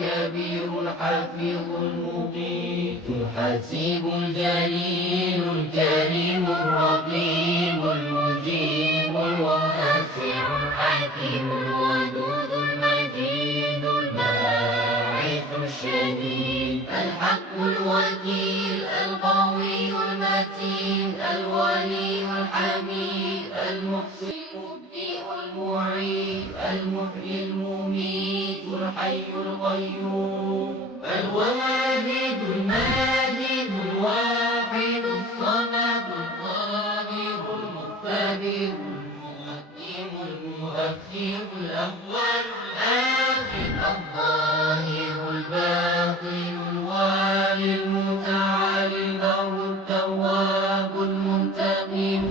الكبير الحفيظ المقيت الحسيب الجليل الكريم الرقيب المجيب الواسع الحكيم الودود المجيد الباعث الشديد الحق الوكيل القوي المتين الولي الحميد المحسن المبدئ المعيد المحيي المميت الحي القيوم الواجد الماجد الواحد الصمد القادر المقتدر المقدم المؤخر الأول الآخر الظاهر الباطن الوالي المتعالي البر التواب المنتقم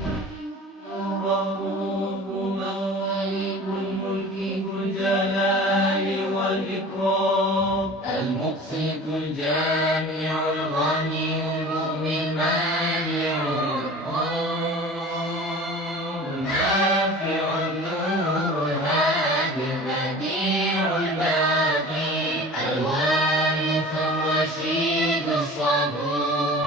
الرؤوف مالك الملك ذو الجلال والإكرام المقسط الجامع الغني المؤمن مانع النافع النور الهادي البديع الباقي الوارث الرشيد الصبور